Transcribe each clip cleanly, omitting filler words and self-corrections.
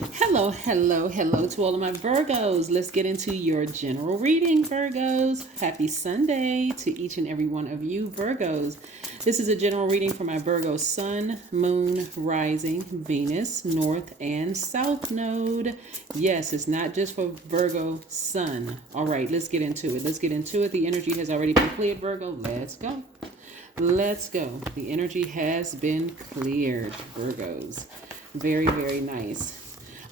Hello, hello, hello to all of my Virgos. Let's get into your general reading, Virgos. Happy Sunday to each and every one of you, Virgos. This is a general reading for my Virgo Sun, Moon, Rising, Venus, North, and South Node. Yes, it's not just for Virgo Sun. All right, let's get into it. Let's get into it. The energy has already been cleared, Virgo. Let's go. Let's go. The energy has been cleared, Virgos. Very, very nice.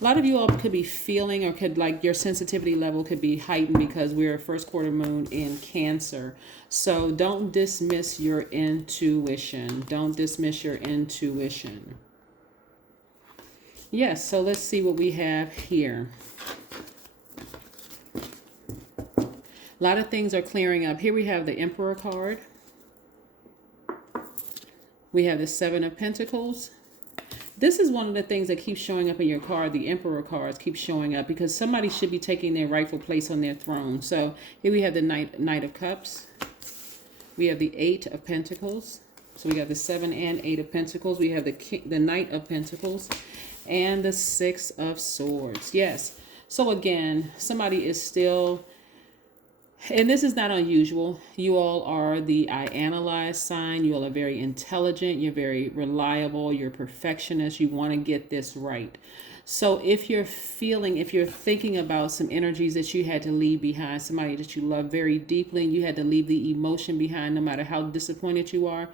A lot of you all could be feeling, or could, like, your sensitivity level could be heightened because we're a first quarter moon in Cancer. So don't dismiss your intuition. Don't dismiss your intuition. Yes, so let's see what we have here. A lot of things are clearing up. Here we have the Emperor card. We have the Seven of Pentacles. This is one of the things that keeps showing up in your card. The Emperor cards keep showing up because somebody should be taking their rightful place on their throne. So here we have the Knight of Cups. We have the Eight of Pentacles. So we have the Seven and Eight of Pentacles. We have the Knight of Pentacles and the Six of Swords. Yes. So again, somebody is still... And this is not unusual. You all are the I analyze sign. You all are very intelligent. You're very reliable. You're perfectionist. You want to get this right. So if you're thinking about some energies that you had to leave behind, somebody that you love very deeply, and you had to leave the emotion behind no matter how disappointed you are,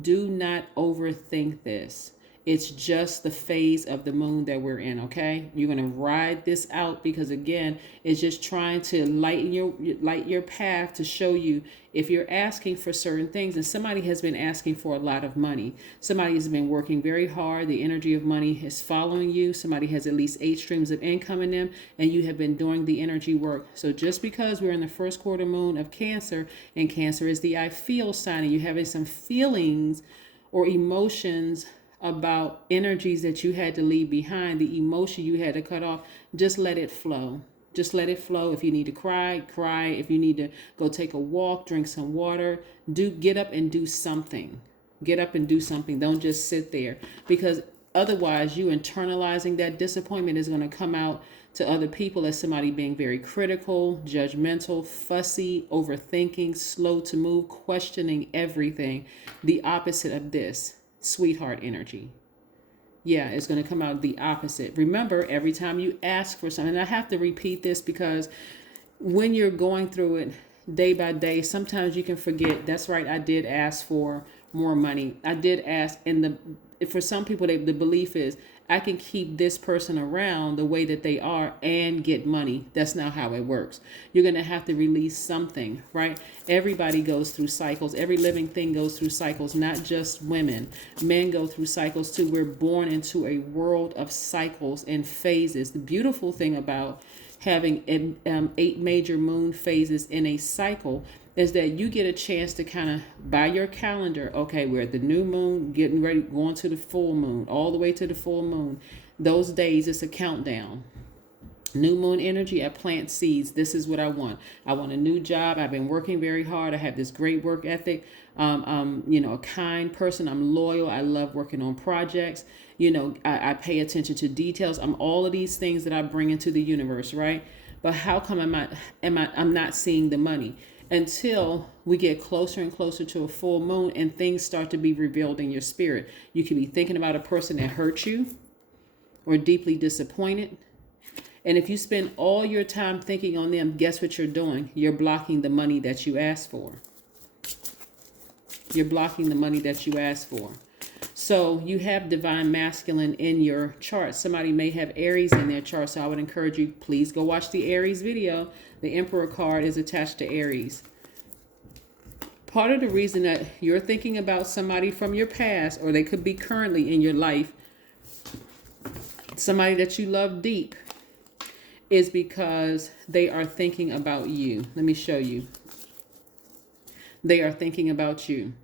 do not overthink this. It's just the phase of the moon that we're in, okay? You're going to ride this out because, again, it's just trying to light your path to show you if you're asking for certain things. And somebody has been asking for a lot of money. Somebody has been working very hard. The energy of money is following you. Somebody has at least 8 streams of income in them, and you have been doing the energy work. So just because we're in the first quarter moon of Cancer, and Cancer is the I feel sign, and you're having some feelings or emotions about energies that you had to leave behind, the emotion you had to cut off, just let it flow. Just let it flow. If you need to cry, cry. If you need to go take a walk, drink some water, get up and do something. Get up and do something. Don't just sit there, because otherwise you internalizing that disappointment is going to come out to other people as somebody being very critical, judgmental, fussy, overthinking, slow to move, questioning everything. The opposite of this. Sweetheart energy. Yeah, it's going to come out the opposite. Remember, every time you ask for something, and I have to repeat this because when you're going through it day by day, sometimes you can forget. That's right, I did ask for more money. I did ask, and for some people, the belief is, I can keep this person around the way that they are and get money. That's not how it works. You're going to have to release something, right? Everybody goes through cycles. Every living thing goes through cycles, not just women. Men go through cycles too. We're born into a world of cycles and phases. The beautiful thing about having 8 major moon phases in a cycle is that you get a chance to kind of, by your calendar, okay, we're at the new moon, getting ready, going to the full moon, all the way to the full moon. Those days, it's a countdown. New moon energy, I plant seeds. This is what I want. I want a new job. I've been working very hard. I have this great work ethic. A kind person. I'm loyal. I love working on projects. I pay attention to details. I'm all of these things that I bring into the universe, right? But how come I'm not seeing the money? Until we get closer and closer to a full moon and things start to be revealed in your spirit. You could be thinking about a person that hurt you or deeply disappointed. And if you spend all your time thinking on them, guess what you're doing? You're blocking the money that you asked for. You're blocking the money that you asked for. So you have divine masculine in your chart. Somebody may have Aries in their chart. So I would encourage you, please go watch the Aries video. The Emperor card is attached to Aries. Part of the reason that you're thinking about somebody from your past, or they could be currently in your life, somebody that you love deep, is because they are thinking about you. Let me show you. They are thinking about you.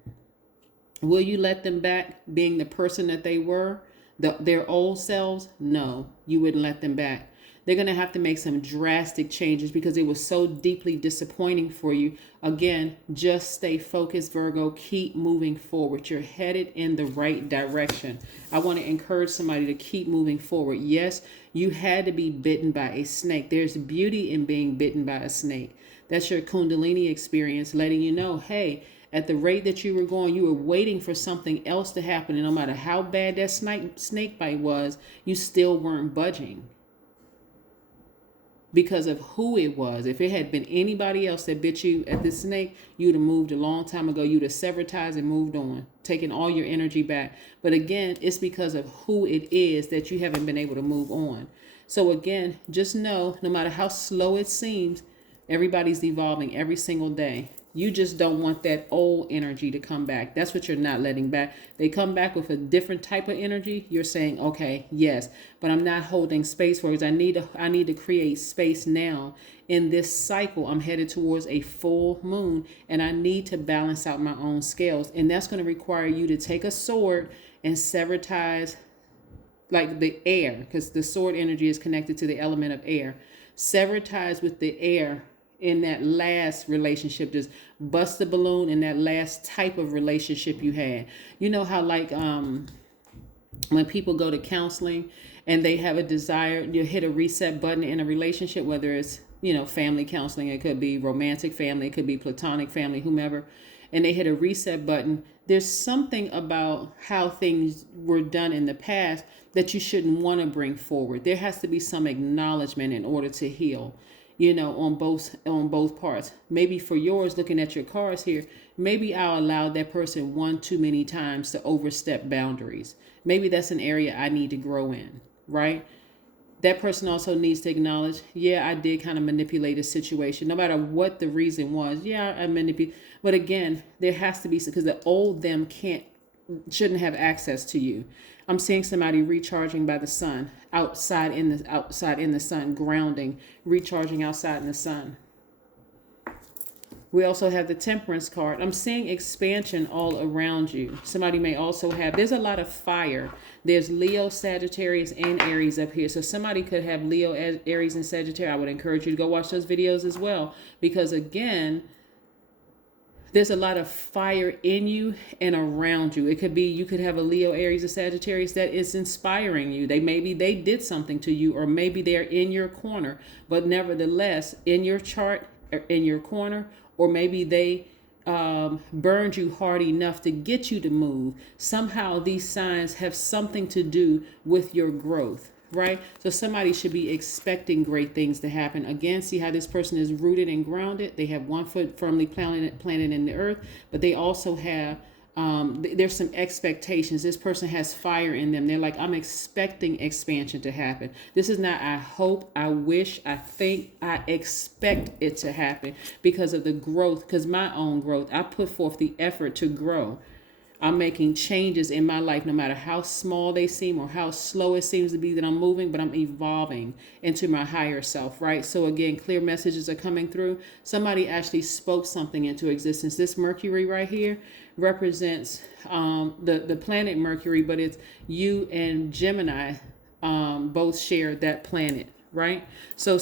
Will you let them back being the person that they were, their old selves? No, you wouldn't let them back. They're going to have to make some drastic changes because it was so deeply disappointing for you. Again, just stay focused, Virgo. Keep moving forward. You're headed in the right direction. I want to encourage somebody to keep moving forward. Yes, you had to be bitten by a snake. There's beauty in being bitten by a snake. That's your Kundalini experience letting you know, hey, at the rate that you were going, you were waiting for something else to happen. And no matter how bad that snake bite was, you still weren't budging because of who it was. If it had been anybody else that bit you at this snake, you'd have moved a long time ago. You'd have severed ties and moved on, taking all your energy back. But again, it's because of who it is that you haven't been able to move on. So again, just know, no matter how slow it seems, everybody's evolving every single day. You just don't want that old energy to come back. That's what you're not letting back. They come back with a different type of energy. You're saying, okay, yes, but I'm not holding space for it. I need to create space now. In this cycle, I'm headed towards a full moon, and I need to balance out my own scales. And that's going to require you to take a sword and sever ties like the air, because the sword energy is connected to the element of air. Sever ties with the air in that last relationship. Just bust the balloon in that last type of relationship you had. You know how like when people go to counseling and they have a desire, you hit a reset button in a relationship, whether it's, you know, family counseling, it could be romantic family, it could be platonic family, whomever, and they hit a reset button. There's something about how things were done in the past that you shouldn't want to bring forward. There has to be some acknowledgement in order to heal, you know, on both parts. Maybe for yours, looking at your cards here, maybe I'll allow that person one too many times to overstep boundaries. Maybe that's an area I need to grow in, right? That person also needs to acknowledge, yeah, I did kind of manipulate a situation, no matter what the reason was. Yeah, I manipulated. But again, there has to be, because the old them shouldn't have access to you. I'm seeing somebody recharging by the sun, outside in the sun, grounding, recharging outside in the sun. We also have the Temperance card. I'm seeing expansion all around you. Somebody may also there's a lot of fire. There's Leo, Sagittarius, and Aries up here. So somebody could have Leo, Aries, and Sagittarius. I would encourage you to go watch those videos as well. Because again, there's a lot of fire in you and around you. It could be, you could have a Leo, Aries, or Sagittarius that is inspiring you. Maybe they did something to you, or maybe they're in your corner, but nevertheless, in your chart, in your corner, or maybe they burned you hard enough to get you to move. Somehow these signs have something to do with your growth, right? So somebody should be expecting great things to happen. Again, see how this person is rooted and grounded. They have one foot firmly planted in the earth, but they also have, there's some expectations. This person has fire in them. They're like, I'm expecting expansion to happen. This is not, I hope, I wish, I think, I expect it to happen because of the growth, because my own growth. I put forth the effort to grow. I'm making changes in my life, no matter how small they seem or how slow it seems to be that I'm moving, but I'm evolving into my higher self, right? So again, clear messages are coming through. Somebody actually spoke something into existence. This Mercury right here represents the planet Mercury, but it's you and Gemini both share that planet, right? So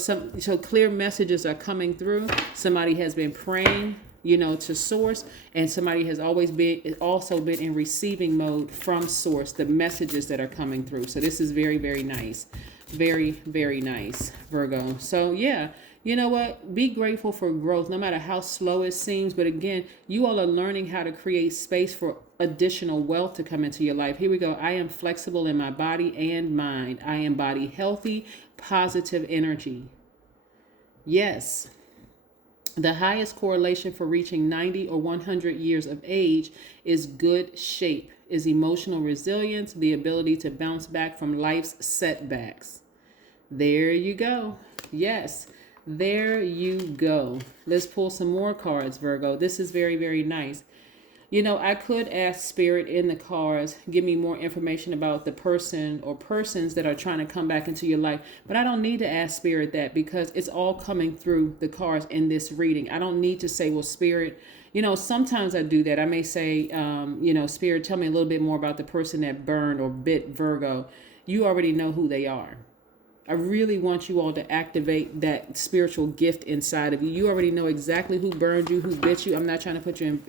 clear messages are coming through. Somebody has been praying, you know, to source, and somebody has also been in receiving mode from source, the messages that are coming through. So this is very, very nice. Very, very nice, Virgo. So yeah, you know what? Be grateful for growth, no matter how slow it seems. But again, you all are learning how to create space for additional wealth to come into your life. Here we go. I am flexible in my body and mind. I embody healthy, positive energy. Yes. The highest correlation for reaching 90 or 100 years of age is good shape, is emotional resilience, the ability to bounce back from life's setbacks. There you go. Yes, there you go. Let's pull some more cards, Virgo. This is very, very nice. You know, I could ask Spirit in the cards, give me more information about the person or persons that are trying to come back into your life. But I don't need to ask Spirit that because it's all coming through the cards in this reading. I don't need to say, well, Spirit, you know, sometimes I do that. I may say, you know, Spirit, tell me a little bit more about the person that burned or bit Virgo. You already know who they are. I really want you all to activate that spiritual gift inside of you. You already know exactly who burned you, who bit you. I'm not trying to put you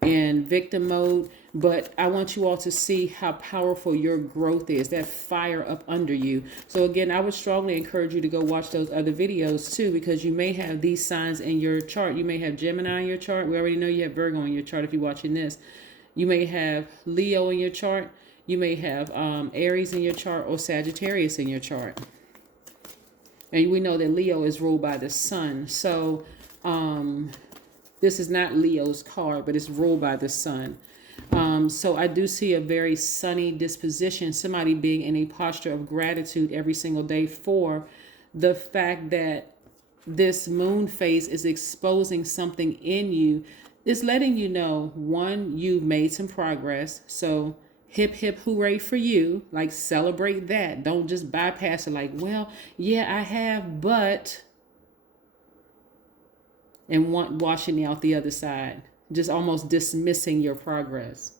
in victim mode, but I want you all to see how powerful your growth is, that fire up under you. So again, I would strongly encourage you to go watch those other videos too, because you may have these signs in your chart. You may have Gemini in your chart. We already know you have Virgo in your chart if you're watching this. You may have Leo in your chart. You may have Aries in your chart or Sagittarius in your chart. And we know that Leo is ruled by the sun. So this is not Leo's card, but it's ruled by the sun. So I do see a very sunny disposition, somebody being in a posture of gratitude every single day for the fact that this moon phase is exposing something in you. It's letting you know, one, you've made some progress. So hip, hip, hooray for you. Like, celebrate that. Don't just bypass it like, well, yeah, I have, but... and washing out the other side. Just almost dismissing your progress.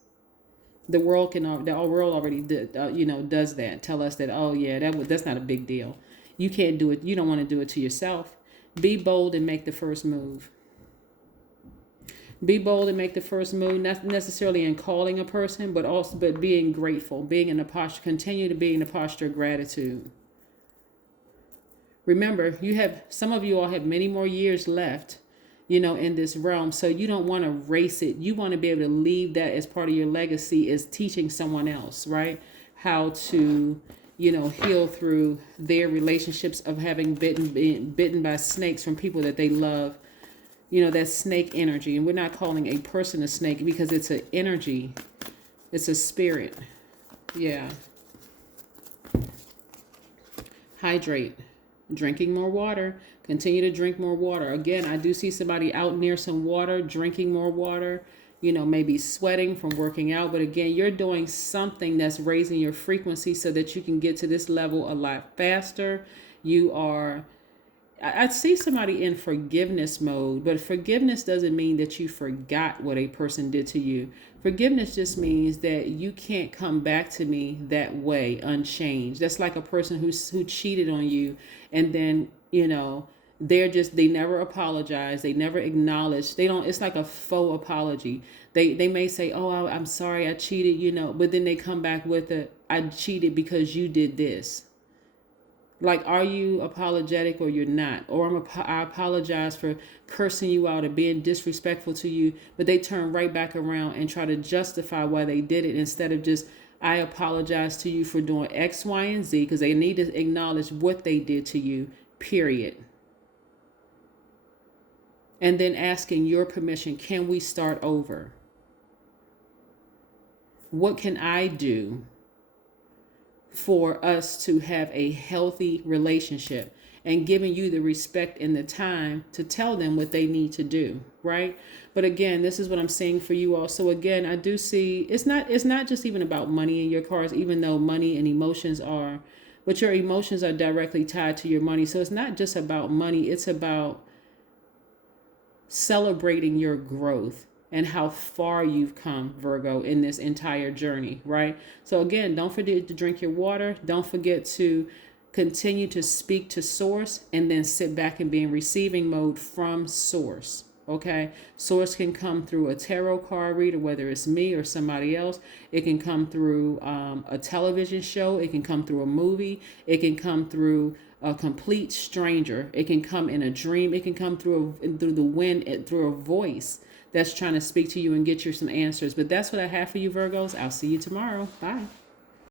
The world already does that. Tell us that, oh yeah, that's not a big deal. You can't do it. You don't want to do it to yourself. Be bold and make the first move. Be bold and make the first move, not necessarily in calling a person, but being grateful, being in a posture, continue to be in a posture of gratitude. Remember, some of you all have many more years left, in this realm. So you don't want to race it. You want to be able to leave that as part of your legacy, as teaching someone else, right? How to, heal through their relationships of having been bitten by snakes from people that they love. That snake energy. And we're not calling a person a snake because it's an energy. It's a spirit. Yeah. Hydrate. Drinking more water. Continue to drink more water. Again, I do see somebody out near some water, drinking more water, maybe sweating from working out. But again, you're doing something that's raising your frequency so that you can get to this level a lot faster. I see somebody in forgiveness mode, but forgiveness doesn't mean that you forgot what a person did to you. Forgiveness just means that you can't come back to me that way unchanged. That's like a person who cheated on you, and then, they never apologize. They never acknowledge. It's like a faux apology. They may say, oh, I'm sorry, I cheated, but then they come back with I cheated because you did this. Like, are you apologetic or you're not? Or I apologize for cursing you out or being disrespectful to you, but they turn right back around and try to justify why they did it instead of just, I apologize to you for doing X, Y, and Z, because they need to acknowledge what they did to you, period. And then asking your permission, can we start over? What can I do for us to have a healthy relationship, and giving you the respect and the time to tell them what they need to do, right? But again, this is what I'm saying for you all. So again, I do see it's not just even about money in your cards, even though money and emotions are, but your emotions are directly tied to your money. So it's not just about money, it's about celebrating your growth and how far you've come, Virgo, in this entire journey, right? So again, don't forget to drink your water. Don't forget to continue to speak to source, and then sit back and be in receiving mode from source, okay? Source can come through a tarot card reader, whether it's me or somebody else. It can come through a television show. It can come through a movie. It can come through a complete stranger. It can come in a dream. It can come through the wind, through a voice that's trying to speak to you and get you some answers. But that's what I have for you, Virgos. I'll see you tomorrow. Bye.